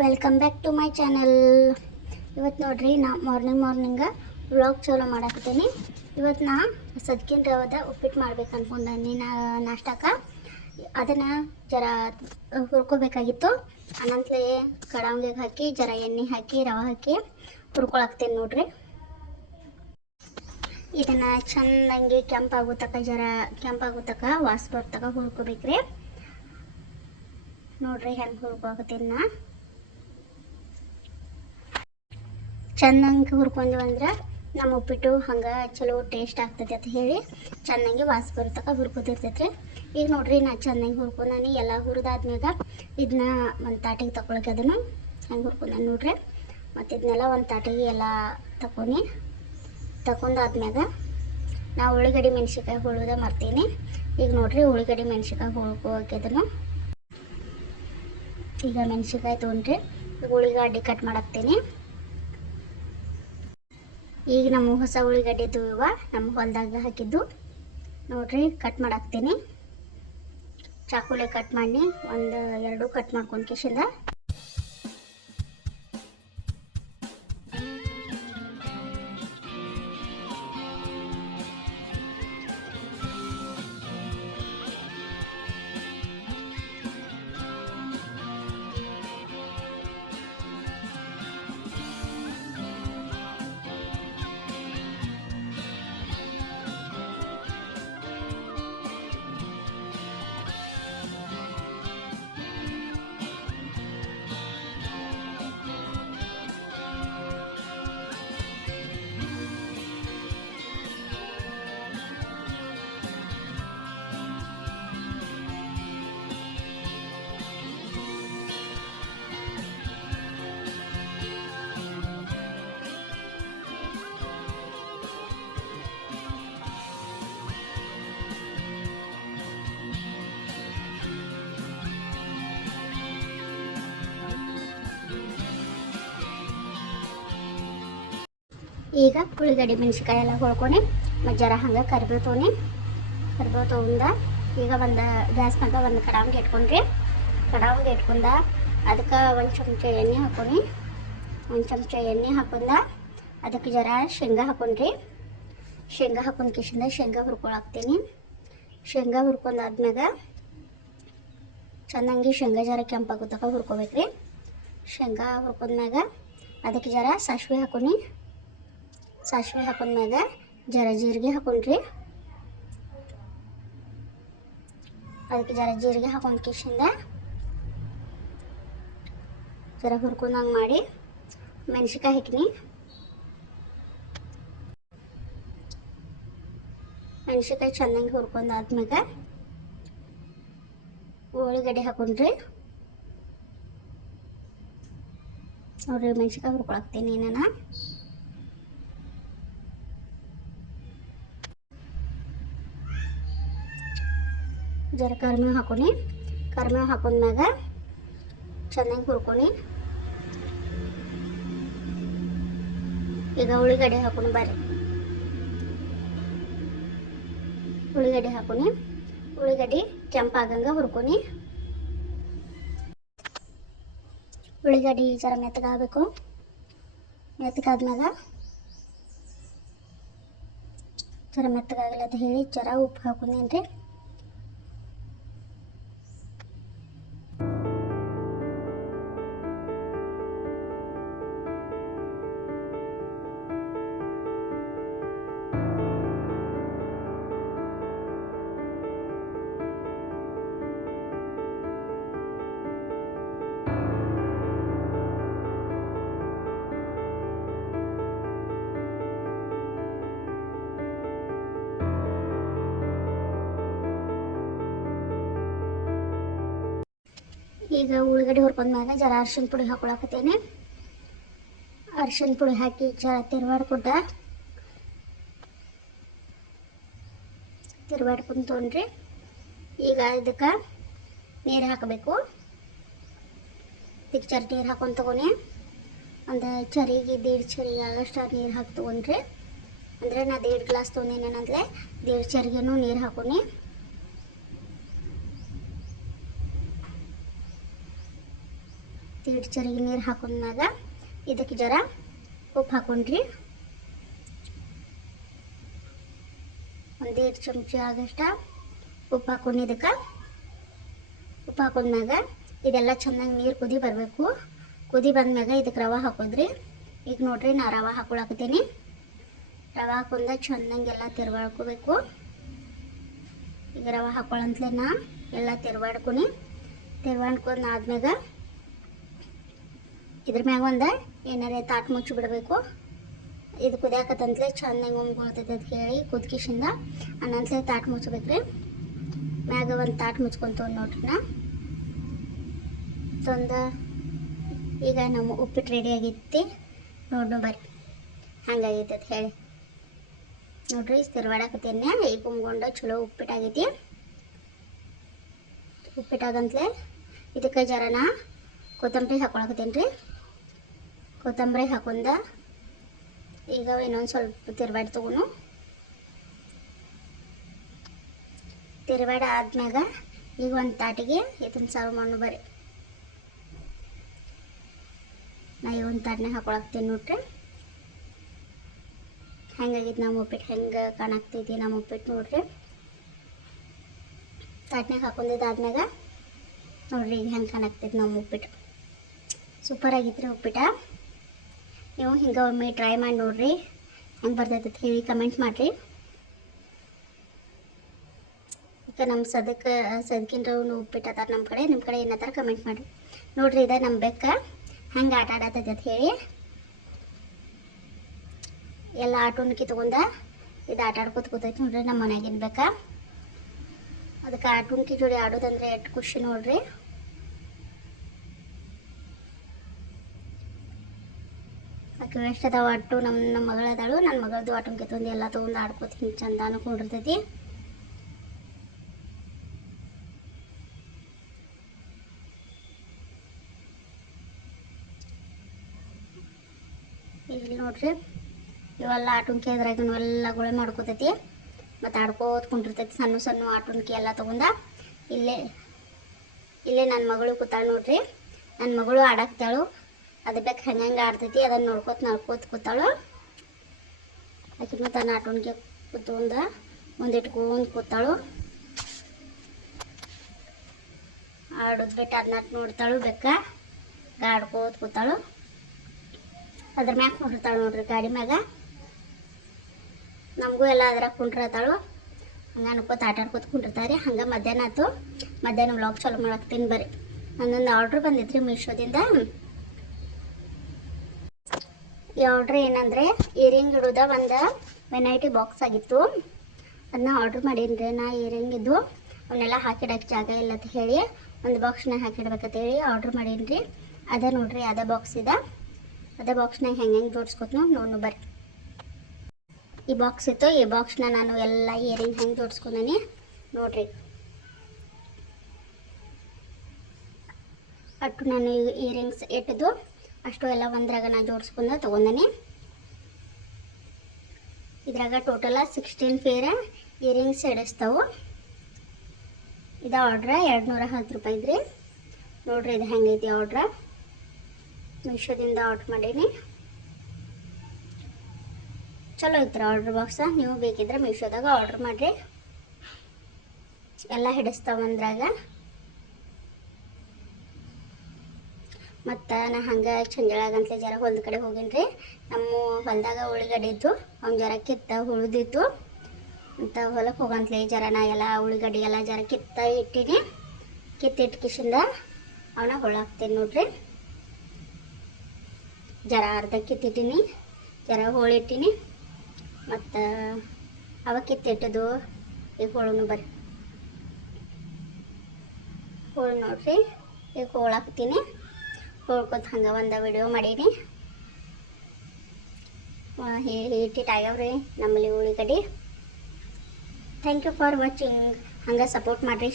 Welcome back to my channel. ಇವತ್ತು ನೋಡ್ರಿ ನಾ ಮಾರ್ನಿಂಗ್ ವ್ಲಾಗ್ ಚಾಲೂ ಮಾಡಾಕತ್ತೀನಿ. ಇವತ್ತು ನಾ ಸಜ್ಜಿನ ರವದ ಉಪ್ಪಿಟ್ಟು ಮಾಡ್ಬೇಕು ಅನ್ಕೊಂಡೀನಿ. ನಾಷ್ಟಕ್ಕೆ ಅದನ್ನು ಜರ ಹುರ್ಕೋಬೇಕಾಗಿತ್ತು. ಅನಂತಲೇ ಕಡಾವಿಗೆ ಹಾಕಿ ಜರ ಎಣ್ಣೆ ಹಾಕಿ ರವೆ ಹಾಕಿ ಹುರ್ಕೊಳಾಕ್ತೀನಿ ನೋಡ್ರಿ. ಇದನ್ನು ಚೆಂದಂಗೆ ಕೆಂಪಾಗೋ ತನಕ ವಾಸ ಬರ್ತಕ ಹುರ್ಕೋಬೇಕ್ರಿ. ನೋಡ್ರಿ ಹೆಂಗೆ ಹುರ್ಕೋಕತ್ತೀನಿ ನಾ. ಚೆನ್ನಾಗಿ ಹುರ್ಕೊಂಡ್ವಂದ್ರೆ ನಮ್ಮ ಉಪ್ಪಿಟ್ಟು ಹಂಗೆ ಚಲೋ ಟೇಸ್ಟ್ ಆಗ್ತೈತಿ ಅಂತ ಹೇಳಿ ಚೆನ್ನಾಗಿ ವಾಸ ಬರ್ತಕ ಹುರ್ಕೋತಿರ್ತೈತ್ರಿ. ಈಗ ನೋಡ್ರಿ ನಾ ಚೆನ್ನಾಗಿ ಹುರ್ಕೊಂಡಾನಿ. ಎಲ್ಲ ಹುರಿದಾದ್ಮ್ಯಾಗ ಇದನ್ನ ಒಂದು ತಾಟಿಗೆ ತಗೊಳಕ್ಕೆ ಅದನ್ನು ಹೆಂಗೆ ಹುರ್ಕೊಂಡಾನಿ ನೋಡ್ರಿ. ಮತ್ತು ಇದನ್ನೆಲ್ಲ ಒಂದು ತಾಟಿಗೆ ಎಲ್ಲ ತಗೊಂಡಾದ್ಮ್ಯಾಗ ನಾ ಉಳ್ಳಿಗಡ್ಡಿ ಮೆಣಸಿನ್ಕಾಯಿ ಹುಳಿದ ಮರ್ತೀನಿ. ಈಗ ನೋಡ್ರಿ ಉಳ್ಳಿಗಡ್ಡಿ ಮೆಣಸಿನ್ಕಾಯಿ ಹುಳ್ಕೋದನ್ನು ಈಗ ಮೆಣಸಿನ್ಕಾಯಿ ತೊಗೊಂಡ್ರಿ ಈಗ ಉಳ್ಳಿಗಡ್ಡಿ ಕಟ್ ಮಾಡಾಕ್ತೀನಿ. ಈಗ ನಮ್ಮ ಹೊಸ ಉಳ್ಳಿಗಡ್ಡೆದು ನಮ್ಮ ಹೊಲದಾಗ ಹಾಕಿದ್ದು ನೋಡ್ರಿ ಕಟ್ ಮಾಡಾಕ್ತೀನಿ. ಚಾಕುಲೆ ಕಟ್ ಮಾಡಿ ಒಂದು 2 ಕಟ್ ಮಾಡ್ಕೊಂಡು ಕಿಶಿಂದ ಈಗ ಉಳ್ಳಿಗಡ್ಡೆ ಮೆಣಸಿನ್ಕಾಯಿ ಎಲ್ಲ ಹೊಳ್ಕೊಂಡು ಮತ್ತು ಜರ ಹಂಗೆ ಕರಿಬೇವು ತೊಗೊಂಡ ಈಗ ಒಂದು ಗ್ಯಾಸ್ ಮ್ಯಾಗ ಒಂದು ಕಡಾವಿಗೆ ಇಟ್ಕೊಂಡ್ರಿ. ಕಡಾವಿಗೆ ಇಟ್ಕೊಂಡ ಅದಕ್ಕೆ ಒಂದು ಚಮಚ ಎಣ್ಣೆ ಹಾಕೊಂಡ ಅದಕ್ಕೆ ಜರ ಶೇಂಗಾ ಹಾಕೊಂಡ್ರಿ. ಶೇಂಗಾ ಹಾಕೊಂಡು ಕಿಶಿಂದ ಶೇಂಗಾ ಹುರ್ಕೊಳಾಕ್ತೀನಿ. ಶೇಂಗಾ ಹುರ್ಕೊಂಡಾದ್ಮ್ಯಾಗ ಚೆನ್ನಾಗಿ ಶೇಂಗಾ ಜರ ಕೆಂಪಾಗೋ ತನಕ ಹುರ್ಕೋಬೇಕ್ರಿ. ಶೇಂಗಾ ಹುರ್ಕೊಂಡ್ಮ್ಯಾಗ ಅದಕ್ಕೆ ಜರ ಸಾಸಿವೆ ಹಾಕೊಂಡ್ಮ್ಯಾಗ ಜರ ಜೀರಿಗೆ ಹಾಕೊಂಡ್ರಿ. ಅದಕ್ಕೆ ಜರ ಜೀರಿಗೆ ಹಾಕೊಂಡು ಕಿಶಿಂದ ಜರ ಹುರ್ಕೊಂಡಂಗೆ ಮಾಡಿ ಮೆಣಸಿನ್ಕಾಯಿ ಹಾಕಿನಿ. ಮೆಣಸಿನ್ಕಾಯಿ ಚೆನ್ನಾಗಿ ಹುರ್ಕೊಂಡಾದ್ಮ್ಯಾಗ ಉಳ್ಳಿಗಡ್ಡೆ ಹಾಕೊಂಡ್ರಿ. ನೋಡ್ರಿ ಮೆಣಸಿನ್ಕಾಯಿ ಹುರ್ಕೊಳಾಕ್ತೀನಿ ನಾನು. ಜರ ಕರಿಬೇವು ಹಾಕೊಂಡ್ಮ್ಯಾಗ ಚೆನ್ನಾಗಿ ಹುರ್ಕೊಂಡು ಈಗ ಉಳ್ಳಿಗಡ್ಡೆ ಹಾಕೊಂಡು ಉಳ್ಳಿಗಡ್ಡೆ ಕೆಂಪಾಗಂಗೆ ಹುರ್ಕೊಂಡು ಉಳ್ಳಿಗಡ್ಡೆ ಜರ ಮೆತ್ತಗಾಗಬೇಕು. ಮೆತ್ತಗಾದ್ಮ್ಯಾಗ ಜರ ಮೆತ್ತಗಾಗಲ್ಲ ಅಂತ ಹೇಳಿ ಜರ ಉಪ್ಪು ಹಾಕೊಂಡೇನ್ರಿ. ಈಗ ಉಳ್ಳಿಗಡ್ಡೆ ಹುರ್ಕೊಂಡ್ಮ್ಯಾಗ ಜರ ಅರ್ಶಿನ ಪುಡಿ ಹಾಕೊಳಕತ್ತೇನೆ. ಅರ್ಶಿನ ಪುಡಿ ಹಾಕಿ ಜರ ತಿರ್ವಾಡ್ಕೊಂಡು ತೊಗೊಂಡ್ರಿ. ಈಗ ಇದಕ್ಕೆ ನೀರು ಹಾಕಬೇಕು. ಜರ ನೀರು ಹಾಕೊಂಡು ತೊಗೊಂಡು ಒಂದು ಚರಿಗೆ 1.5 ಚರಿಗೆ ಆಗಷ್ಟು ನೀರು ಹಾಕಿ ತೊಗೊಂಡ್ರಿ. ಅಂದರೆ ನಾ 1.5 ಗ್ಲಾಸ್ ತೊಗೊಂಡಿನೇನಂದರೆ 1.5 ಚರಿಗೆನೂ ನೀರು ಹಾಕೊಂಡು ದೀಡ್ ಚರಿಗೆ ನೀರು ಹಾಕೊಂಡಾಗ ಇದಕ್ಕೆ ಜರ ಉಪ್ಪು ಹಾಕೊಂಡ್ರಿ. ಒಂದು 1.5 ಚಮಚ ಆಗಷ್ಟ ಉಪ್ಪು ಹಾಕೊಂಡು ಇದಕ್ಕೆ ಉಪ್ಪು ಹಾಕೊಂಡ್ಮ್ಯಾಗ ಇದೆಲ್ಲ ಚೆನ್ನಾಗಿ ನೀರು ಕುದಿ ಬರಬೇಕು. ಕುದಿ ಬಂದ್ಮ್ಯಾಗ ಇದಕ್ಕೆ ರವೆ ಹಾಕೋದ್ರಿ. ಈಗ ನೋಡ್ರಿ ನಾ ರವೆ ಹಾಕೊಳಕತ್ತೀನಿ. ರವೆ ಹಾಕೊಂಡ ಚೆನ್ನಾಗೆಲ್ಲ ತಿರ್ವಾಡ್ಕೋಬೇಕು. ಈಗ ರವೆ ಹಾಕೊಳ್ಳಂತಲೇ ನಾ ಎಲ್ಲ ತಿರ್ವಾಡ್ಕೊಂಡು ಆದ್ಮ್ಯಾಗ ಇದ್ರ ಮ್ಯಾಗ ಒಂದು ಏನಾರೇ ತಾಟ್ ಮುಚ್ಚಿ ಬಿಡಬೇಕು. ಇದು ಕುದಿಯಾಕತ್ತಂತಲೇ ಚೆನ್ನಾಗಿ ಒಮ್ಗೊಳ್ತೈತೆ ಅಂತ ಹೇಳಿ ಕುದ್ಕಿಶಿಂದ ಅನ್ನಂತಲೇ ತಾಟ್ ಮುಚ್ಚಬೇಕ್ರಿ. ಮ್ಯಾಗ ಒಂದು ತಾಟ್ ಮುಚ್ಕೊಂತ ನೋಡ್ರಿ ನಾ ತಂದು ಈಗ ನಮ್ಮ ಉಪ್ಪಿಟ್ಟು ರೆಡಿ ಆಗೈತಿ. ನೋಡ್ನು ಬರ್ರಿ ಹಂಗಾಗೈತೆ ಅಂತ ಹೇಳಿ ನೋಡ್ರಿ. ತಿರ್ವಾಡಕತ್ತೇನೆ ಈಗ ಕುಮ್ಕೊಂಡು ಚಲೋ ಉಪ್ಪಿಟ್ಟಾಗೈತಿ. ಉಪ್ಪಿಟ್ಟಾಗಂತಲೇ ಇದಕ್ಕೆ ಜರನ ಕೊತ್ತಂಬರಿ ಹಾಕೊಳಕತ್ತೇನೆ ರೀ. ಕೊತ್ತಂಬರಿ ಹಾಕೊಂಡ ಈಗ ಇನ್ನೊಂದು ಸ್ವಲ್ಪ ತಿರ್ವಾಡಿ ತಗೊಂಡು ತಿರ್ವಾಡ ಆದ್ಮ್ಯಾಗ ಈಗ ಒಂದು ತಾಟಿಗೆ ಇದನ್ನು ಸರ್ವ್ ಮಾಡು ಬರ್ರಿ. ನಾ ಈ ಒಂದು ತಾಟನೆ ಹಾಕೊಳಕ್ತೀನಿ ನೋಡ್ರಿ. ಹೆಂಗಾಗಿತ್ತು ನಮ್ಮ ಉಪ್ಪಿಟ್ಟು, ಹೆಂಗೆ ಕಾಣಾಕ್ತೈತಿ ನಮ್ಮ ಉಪ್ಪಿಟ್ಟು ನೋಡ್ರಿ. ತಾಟ್ನಾಗ ಹಾಕೊಂಡಿದ್ದಾದ್ಮ್ಯಾಗ ನೋಡ್ರಿ ಈಗ ಹೆಂಗೆ ಕಾಣಾಕ್ತೈತಿ ನಮ್ಮ ಉಪ್ಪಿಟ್ಟು. ಸೂಪರ್ ಆಗಿತ್ತು ರೀ ಉಪ್ಪಿಟ್ಟು. ನೀವು ಹಿಂಗೆ ಒಮ್ಮೆ ಟ್ರೈ ಮಾಡಿ ನೋಡ್ರಿ ಹೆಂಗೆ ಬರ್ತೈತೆ ಅಂತ ಹೇಳಿ ಕಮೆಂಟ್ ಮಾಡಿರಿ. ಈಗ ನಮ್ಮ ಸದ್ಕಿನ ಉಪ್ಪಿಟ್ಟು ಅದಾರ ನಮ್ಮ ಕಡೆ. ನಿಮ್ಮ ಕಡೆ ಏನತ್ತಾರ ಕಮೆಂಟ್ ಮಾಡಿರಿ. ನೋಡ್ರಿ ಇದು ನಮ್ಮ ಬೆಕ್ಕ ಹೆಂಗೆ ಆಟ ಆಡತ್ತೈತೆ ಅಂತ ಹೇಳಿ ಎಲ್ಲ ಆಟೋನ್ಕಿ ತೊಗೊಂಡ ಇದು ಆಟ ಆಡ್ಕೊತ ಕೂತೈತಿ ನೋಡ್ರಿ ನಮ್ಮ ಮನ್ಯಾಗಿನ ಬೆಕ್ಕ. ಅದಕ್ಕೆ ಆಟೋನ್ಕಿ ಜೋಡಿ ಆಡೋದಂದ್ರೆ ಎಷ್ಟು ಖುಷಿ ನೋಡ್ರಿ. ಆಕೆ ಎಷ್ಟು ಅದಾವ ಆಟು ನಮ್ಮ ಮಗಳದಾಳು. ನನ್ನ ಮಗಳದ್ದು ಆಟೋನ್ಕಿ ತೊಗೊಂಡು ಎಲ್ಲ ತೊಗೊಂಡು ಆಡ್ಕೋತ ಹಿಂಗೆ ಚಂದ ಅನ್ಕೊಂಡಿರ್ತೈತಿ. ಇಲ್ಲಿ ನೋಡ್ರಿ ಇವೆಲ್ಲ ಆಟುನ್ಕಿ ಅದ್ರಾಗ ಎಲ್ಲ ಗುಳೆ ಮಾಡ್ಕೋತೈತಿ ಮತ್ತು ಆಡ್ಕೋತ ಕುಂಡಿರ್ತೈತಿ. ಸಣ್ಣ ಸಣ್ಣ ಆಟುನ್ಕಿ ಎಲ್ಲ ತೊಗೊಂಡ ಇಲ್ಲೇ ನನ್ನ ಮಗಳು ಕೂತಾಳು ನೋಡ್ರಿ. ನನ್ನ ಮಗಳು ಆಡಾಕ್ತಾಳು. ಅದು ಬೇಕು ಹೆಂಗೆ ಆಡ್ತೈತಿ ಅದನ್ನು ನಡ್ಕೋತ ಕೂತಾಳು. ಆಕೆ ತನ್ನ ಆಟುನ್ಕಿ ಕೂತ್ಕೊಂಡ ಮುಂದಿಟ್ಕೊಂಡು ಕೂತಾಳು. ಆಡೋದು ಬಿಟ್ಟು ಅದನ್ನ ನೋಡ್ತಾಳು. ಬೆಕ್ಕ ಆಡ್ಕೋತ ಕೂತಾಳು. ಅದ್ರ ಮ್ಯಾಗ ಕುಂಡಿರ್ತಾಳೆ ನೋಡ್ರಿ ಗಾಡಿ ಮ್ಯಾಗ. ನಮಗೂ ಎಲ್ಲ ಅದ್ರಾಗ ಕುಂಡಿರ್ತಾಳು. ಹಂಗೆ ಅನ್ಕೋತ ಆಟ ಆಡ್ಕೋತ ಕುಂಡಿರ್ತಾರೆ. ಹಂಗೆ ಮಧ್ಯಾಹ್ನ ಆಯ್ತು. ಮಧ್ಯಾಹ್ನ ವ್ಲಾಗ್ ಚಾಲೂ ಮಾಡಾಕ್ತೀನಿ ಬರ್ರಿ. ನನ್ನೊಂದು ಆರ್ಡ್ರ್ ಬಂದಿತ್ತು ಮೀಶೋದಿಂದ. ಈ ಆರ್ಡ್ರ್ ಏನಂದರೆ ಇಯರಿಂಗ್ ಇಡೋದ ಒಂದು ವೆನೈಟಿ ಬಾಕ್ಸ್ ಆಗಿತ್ತು. ಅದನ್ನ ಆರ್ಡ್ರ್ ಮಾಡೀನಿ ರೀ. ನಾ ಇಯರಿಂಗ್ ಇದ್ದು ಅವನ್ನೆಲ್ಲ ಹಾಕಿಡೋಕ್ಕೆ ಜಾಗ ಇಲ್ಲ ಅಂತ ಹೇಳಿ ಒಂದು ಬಾಕ್ಸ್ನಾಗ ಹಾಕಿಡ್ಬೇಕಂತ ಹೇಳಿ ಆರ್ಡ್ರ್ ಮಾಡೀನಿ ರೀ. ಅದೇ ನೋಡ್ರಿ ಅದೇ ಬಾಕ್ಸ್ ಇದೆ. ಅದೇ ಬಾಕ್ಸ್ನಾಗ ಹೆಂಗೆ ಜೋಡಿಸ್ಕೊತ ನೋಡು ಬರ್ರಿ. ಈ ಬಾಕ್ಸ್ ಇತ್ತು. ಈ ಬಾಕ್ಸ್ನ ನಾನು ಎಲ್ಲ ಇಯರಿಂಗ್ ಹೆಂಗೆ ಜೋಡಿಸ್ಕೊಂಡೀನಿ ನೋಡ್ರಿ. ಅಷ್ಟು ನಾನು ಇಯರಿಂಗ್ಸ್ ಇಟ್ಟಿದ್ದು ಅಷ್ಟು ಎಲ್ಲ ಒಂದ್ರಾಗ ನಾನು ಜೋಡಿಸ್ಕೊಂಡು ತೊಗೊಂಡೀನಿ. ಇದ್ರಾಗ ಟೋಟಲ 16 ಪೇರ್ ಇಯರಿಂಗ್ಸ್ ಹಿಡಿಸ್ತಾವು. ಇದು ಆರ್ಡ್ರ 210 ರೂಪಾಯಿ ಇದ್ರಿ. ನೋಡ್ರಿ ಇದು ಹೆಂಗೈತಿ ಆರ್ಡ್ರ. ಮೀಶೋದಿಂದ ಆರ್ಡ್ರ್ ಮಾಡೀನಿ. ಚಲೋ ಐತ್ರಿ ಆರ್ಡ್ರ್ ಬಾಕ್ಸ. ನೀವು ಬೇಕಿದ್ರೆ ಮೀಶೋದಾಗ ಆರ್ಡ್ರ್ ಮಾಡಿರಿ. ಎಲ್ಲ ಹಿಡಿಸ್ತಾವ ಒಂದ್ರಾಗ. ಮತ್ತು ನಾ ಹಂಗೆ ಚಂಜಳಾಗಂತಲೇ ಜರ ಹೊಲದ ಕಡೆ ಹೋಗೀನಿ ರೀ. ನಮ್ಮ ಹೊಲದಾಗ ಉಳ್ಳಿಗಡ್ಡೆ ಇತ್ತು. ಅವ್ನು ಜರ ಉಳಿದಿತ್ತು ಅಂತ ಹೊಲಕ್ಕೆ ಹೋಗಂತಲೇ ಜರ ನಾ ಎಲ್ಲ ಉಳ್ಳಿಗಡ್ಡೆ ಎಲ್ಲ ಜರ ಇಟ್ಟೀನಿ. ಕಿಸಿಂದ ಅವನ್ನ ಹೊಳಾಕ್ತೀನಿ ನೋಡ್ರಿ. ಜರ ಅರ್ಧ ಕಿತ್ತಿಟ್ಟೀನಿ, ಜರ ಹೋಳಿಟ್ಟೀನಿ. ಮತ್ತು ಅವ ಕಿತ್ತಿಟ್ಟದು ಈಗ ಹೋಳು ಬರ್ರಿ. ಹೋಳು ನೋಡ್ರಿ ಈಗ ಹೋಳಾಕ್ತೀನಿ. ಹೋಳ್ಕೊತ ಹಂಗೆ ಒಂದು ವಿಡಿಯೋ ಮಾಡೀನಿ. ಹಿಟ್ಟಿಟ್ಟಾಗ್ಯಾವ್ರಿ ನಮ್ಮಲ್ಲಿ ಉಳ್ಳಿಗಡ್ಡೆ. Thank you for watching. ಹಂಗೆ ಸಪೋರ್ಟ್ ಮಾಡಿರಿ.